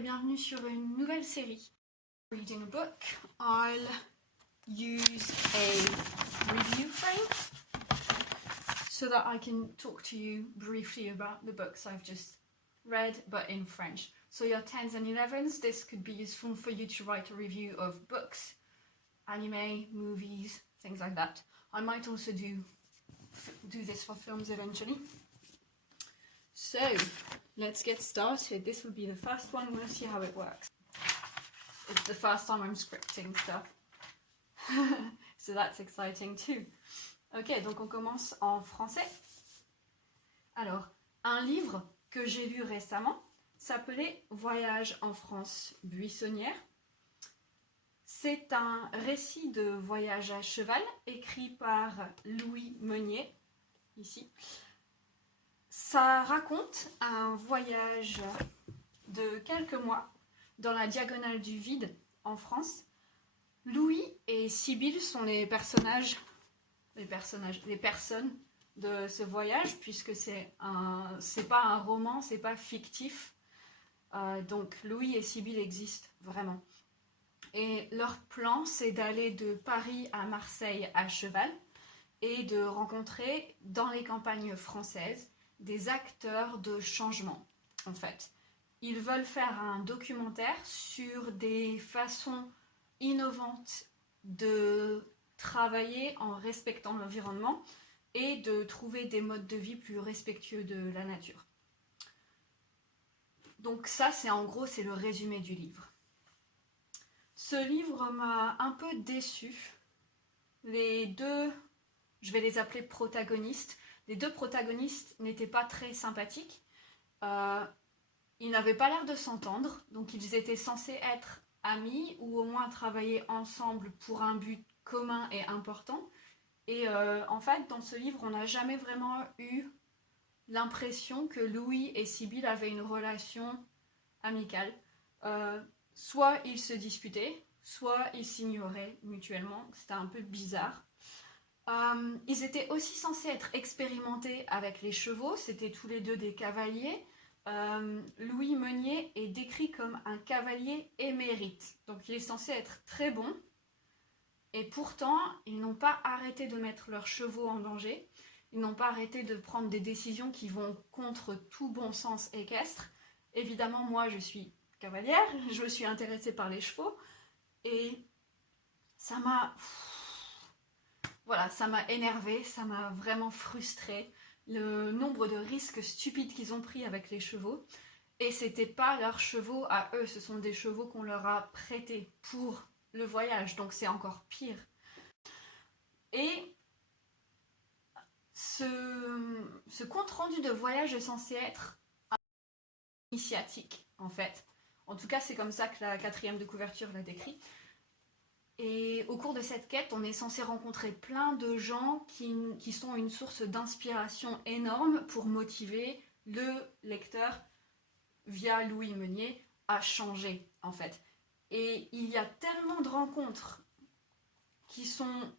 et bienvenue sur une nouvelle série. Reading a book, I'll use a review frame so that I can talk to you briefly about the books I've just read, but in French. So your 10s and 11s, this could be useful for you to write a review of books, anime, movies, things like that. I might also do this for films eventually. So, let's get started. This will be the first one. We'll see how it works. It's the first time I'm scripting stuff. So that's exciting too. Ok, donc on commence en français. Alors, un livre que j'ai lu récemment s'appelait Voyage en France buissonnière. C'est un récit de voyage à cheval écrit par Louis Meunier, ici. Ça raconte un voyage de quelques mois dans la diagonale du vide en France. Louis et Sibylle sont les personnes de ce voyage, puisque c'est pas un roman, c'est pas fictif. Donc Louis et Sibylle existent vraiment. Et leur plan, c'est d'aller de Paris à Marseille à cheval et de rencontrer dans les campagnes françaises des acteurs de changement, en fait. Ils veulent faire un documentaire sur des façons innovantes de travailler en respectant l'environnement et de trouver des modes de vie plus respectueux de la nature. Donc ça, c'est le résumé du livre. Ce livre m'a un peu déçue. Les deux, je vais les appeler protagonistes, les deux protagonistes n'étaient pas très sympathiques. Ils n'avaient pas l'air de s'entendre, donc ils étaient censés être amis ou au moins travailler ensemble pour un but commun et important. Et en fait, dans ce livre, on n'a jamais vraiment eu l'impression que Louis et Sibylle avaient une relation amicale. Soit ils se disputaient, soit ils s'ignoraient mutuellement. C'était un peu bizarre. Ils étaient aussi censés être expérimentés avec les chevaux. C'était tous les deux des cavaliers. Louis Meunier est décrit comme un cavalier émérite. Donc il est censé être très bon. Et pourtant, ils n'ont pas arrêté de mettre leurs chevaux en danger. Ils n'ont pas arrêté de prendre des décisions qui vont contre tout bon sens équestre. Évidemment, moi, je suis cavalière. Je me suis intéressée par les chevaux. Et ça m'a énervée, ça m'a vraiment frustrée. Le nombre de risques stupides qu'ils ont pris avec les chevaux. Et c'était pas leurs chevaux à eux, ce sont des chevaux qu'on leur a prêtés pour le voyage, donc c'est encore pire. Et ce compte-rendu de voyage est censé être initiatique, en fait. En tout cas, c'est comme ça que la 4e de couverture l'a décrit. Et au cours de cette quête, on est censé rencontrer plein de gens qui sont une source d'inspiration énorme pour motiver le lecteur, via Louis Meunier, à changer, en fait. Et il y a tellement de rencontres qui sont,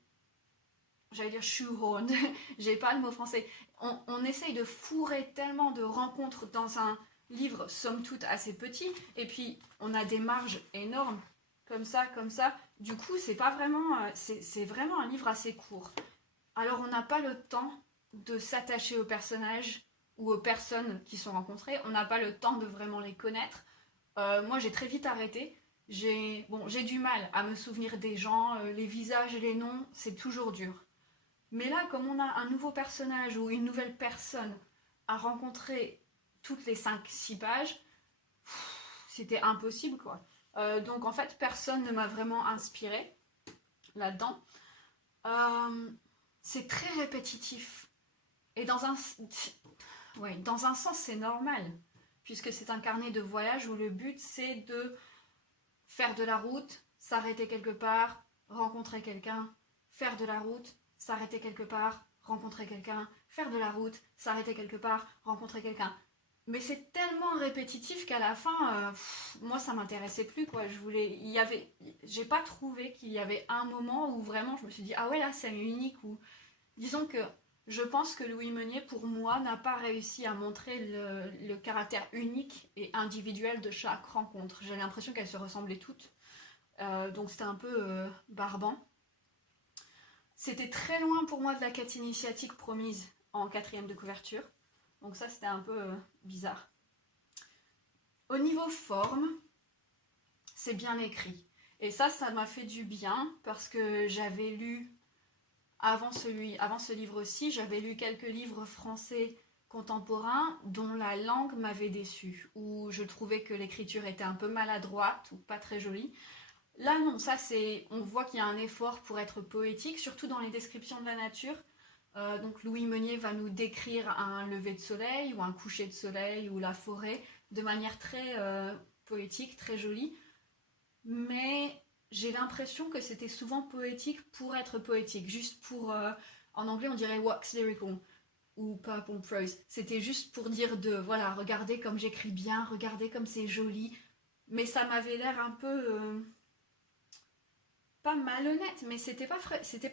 j'allais dire shoehorned, j'ai pas le mot français. On essaye de fourrer tellement de rencontres dans un livre, somme toute, assez petit, et puis on a des marges énormes, comme ça. Du coup, c'est vraiment un livre assez court. Alors, on n'a pas le temps de s'attacher aux personnages ou aux personnes qui sont rencontrées. On n'a pas le temps de vraiment les connaître. Moi, j'ai très vite arrêté. J'ai du mal à me souvenir des gens, les visages et les noms, c'est toujours dur. Mais là, comme on a un nouveau personnage ou une nouvelle personne à rencontrer toutes les 5-6 pages, c'était impossible, quoi. Donc en fait, personne ne m'a vraiment inspirée là-dedans. C'est très répétitif. Et dans un sens, c'est normal, puisque c'est un carnet de voyage où le but, c'est de faire de la route, s'arrêter quelque part, rencontrer quelqu'un, faire de la route, s'arrêter quelque part, rencontrer quelqu'un, faire de la route, s'arrêter quelque part, rencontrer quelqu'un. Mais c'est tellement répétitif qu'à la fin, moi ça m'intéressait plus, quoi. J'ai pas trouvé qu'il y avait un moment où vraiment je me suis dit ah ouais là c'est unique, ou disons que Je pense que Louis Meunier, pour moi, n'a pas réussi à montrer le caractère unique et individuel de chaque rencontre. J'ai l'impression qu'elles se ressemblaient toutes. Donc c'était un peu barbant. C'était très loin pour moi de la quête initiatique promise en 4e de couverture. Donc ça, c'était un peu bizarre. Au niveau forme, c'est bien écrit. Et ça m'a fait du bien parce que j'avais lu, avant ce livre-ci, j'avais lu quelques livres français contemporains dont la langue m'avait déçue, où je trouvais que l'écriture était un peu maladroite ou pas très jolie. Là non, on voit qu'il y a un effort pour être poétique, surtout dans les descriptions de la nature. Donc Louis Meunier va nous décrire un lever de soleil ou un coucher de soleil ou la forêt de manière très poétique, très jolie. Mais j'ai l'impression que c'était souvent poétique pour être poétique, juste pour... en anglais on dirait wax lyrical ou purple prose. C'était juste pour dire voilà, regardez comme j'écris bien, regardez comme c'est joli. Mais ça m'avait l'air un peu... pas malhonnête, mais c'était pas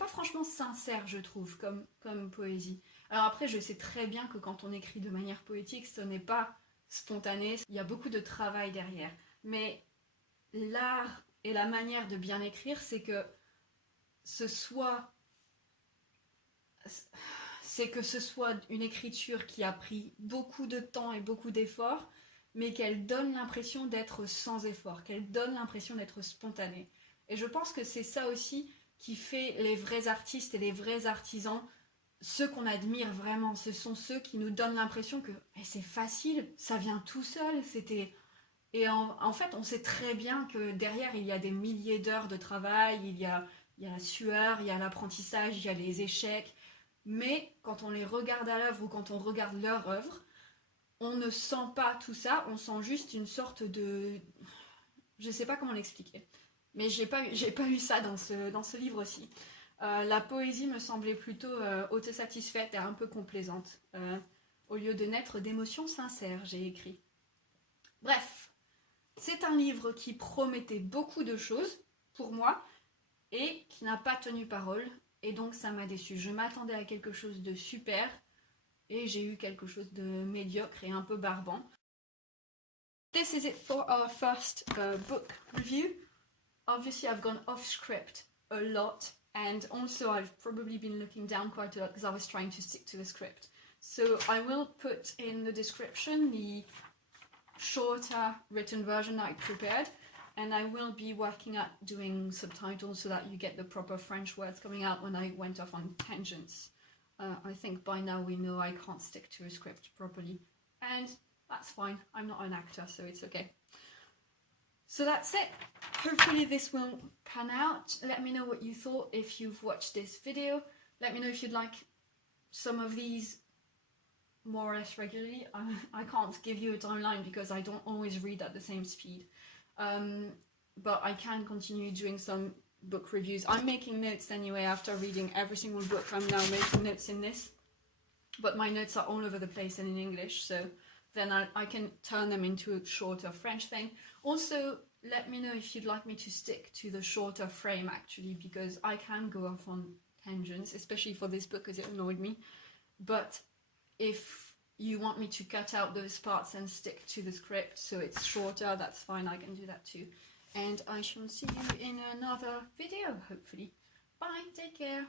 franchement sincère, je trouve, comme poésie. Alors après, je sais très bien que quand on écrit de manière poétique, ce n'est pas spontané, il y a beaucoup de travail derrière. Mais l'art et la manière de bien écrire, c'est que ce soit une écriture qui a pris beaucoup de temps et beaucoup d'efforts, mais qu'elle donne l'impression d'être sans effort, qu'elle donne l'impression d'être spontanée. Et je pense que c'est ça aussi qui fait les vrais artistes et les vrais artisans, ceux qu'on admire vraiment. Ce sont ceux qui nous donnent l'impression que c'est facile, ça vient tout seul. Et en fait, on sait très bien que derrière, il y a des milliers d'heures de travail, il y a la sueur, il y a l'apprentissage, il y a les échecs. Mais quand on les regarde à l'œuvre ou quand on regarde leur œuvre, on ne sent pas tout ça, on sent juste une sorte de... Je sais pas comment l'expliquer. Mais j'ai pas eu ça dans ce livre-ci. La poésie me semblait plutôt autosatisfaite et un peu complaisante. Au lieu de naître d'émotions sincères, j'ai écrit. Bref, c'est un livre qui promettait beaucoup de choses pour moi et qui n'a pas tenu parole. Et donc ça m'a déçue. Je m'attendais à quelque chose de super et j'ai eu quelque chose de médiocre et un peu barbant. This is it for our first book review. Obviously I've gone off script a lot, and also I've probably been looking down quite a lot because I was trying to stick to the script. So I will put in the description the shorter written version that I prepared, and I will be working at doing subtitles so that you get the proper French words coming out when I went off on tangents. I think by now we know I can't stick to a script properly, and that's fine. I'm not an actor, so it's okay. So that's it. Hopefully this will pan out. Let me know what you thought if you've watched this video. Let me know if you'd like some of these more or less regularly. I can't give you a timeline because I don't always read at the same speed. But I can continue doing some book reviews. I'm making notes anyway after reading every single book. I'm now making notes in this. But my notes are all over the place and in English, so then I can turn them into a shorter French thing. Also, let me know if you'd like me to stick to the shorter frame actually, because I can go off on tangents, especially for this book because it annoyed me. But if you want me to cut out those parts and stick to the script so it's shorter, that's fine, I can do that too. And I shall see you in another video, hopefully. Bye, take care.